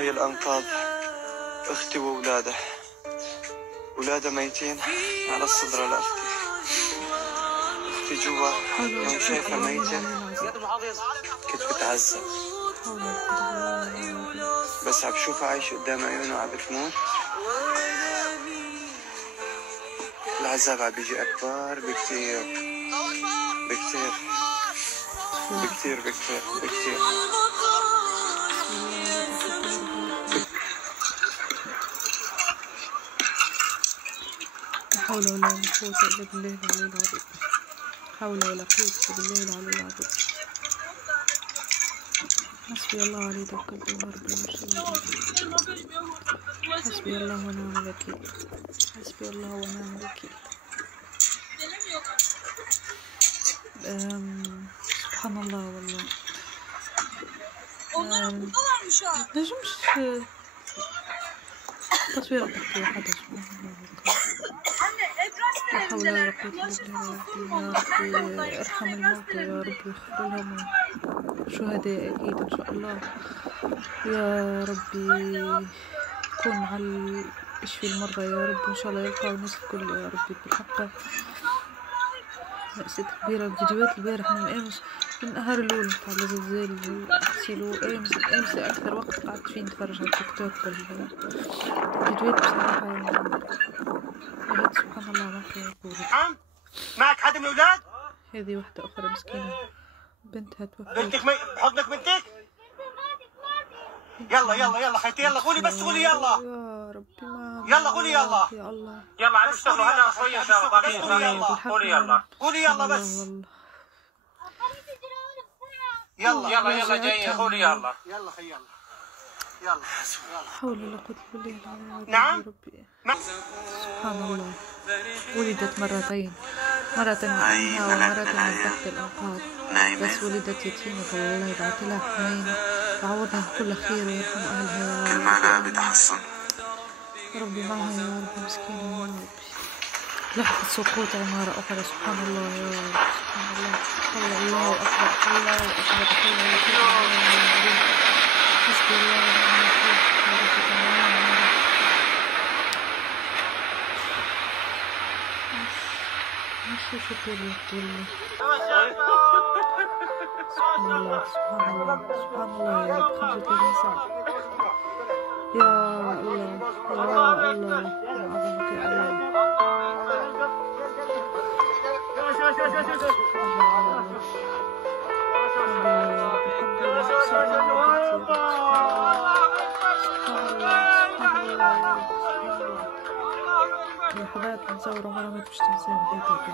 هي الأنقاض، أختي وأولادها. أولادها ميتين على الصدر لأختي. أختي جوا يوم شايفها ميتة كنت بتعذب، بس عم بشوفها عايشة قدام عيونه وعم بتموت. العذاب عم بيجي أكبر بكتير بكتير بكتير بكتير بكتير. لا حول ولا قوة إلا بالله العلي العظيم. حول ولا قوة إلا بالله العلي العظيم. حسبي الله عليه توكلت وهو رب العرش العظيم. حسبي الله ونعم الوكيل. حسبي الله ونعم الوكيل. سبحان الله والله. متنجمش تصوير تحكي حدا. سبحان الله لا حول ولا قوة إلا بالله. يا ربي ارحم الموتى، يا ربي اغفر لهم شهداء أكيد إن شاء الله. يا ربي كون مع اشفي المرضى يا رب، إن شاء الله يلقاو الناس الكل يا ربي بالحق. مأساة كبيرة. فيديوهات البارح من أمس، من النهار الأول متاع الزلزال اغسلوا أمس أكثر وقت قعدت فيه نتفرج على التيك توك الفيديوهات بصراحة يعني سبحان الله ما يقول. معك حد من الأولاد؟ هذه واحدة أخرى مسكينة بنتها توفت. بنتك بحضنك بنتك؟ يلا يلا يلا خيتي يلا قولي بس قولي يلا. يا ربي ما يلا قولي يلا. يا الله يلا عم نشتغلوا هلا شوية إن شاء الله. بس قولي يلا قولي يلا قولي يلا بس. يلا يلا يلا جاية قولي يلا. يلا خي يلا يلا. حول ولا قوة إلا بالله. نعم ربي سبحان الله. ولدت مرتين، مرة منها ومرة من تحت الأنقاض، بس ولدت يتيمة. الله يبعث لها حنين ويعوضها بكل خير ويرحم أهلها. كل ما لا بتحصن ربي معها يا رب. مسكينة يا ربي. لحظة سقوط عمارة أخرى. سبحان الله يا رب. سبحان الله. الله أكبر الله أكبر. حسبي الله ونعم الوكيل. يا رب تمام. مش شكرا لله. سبحان الله سبحان الله سبحان الله يا رب. 35 ساعة. يا الله يا الله يا عظمك يا الله. لحظات نصور مرة ما تمشي تنسى بحياتك.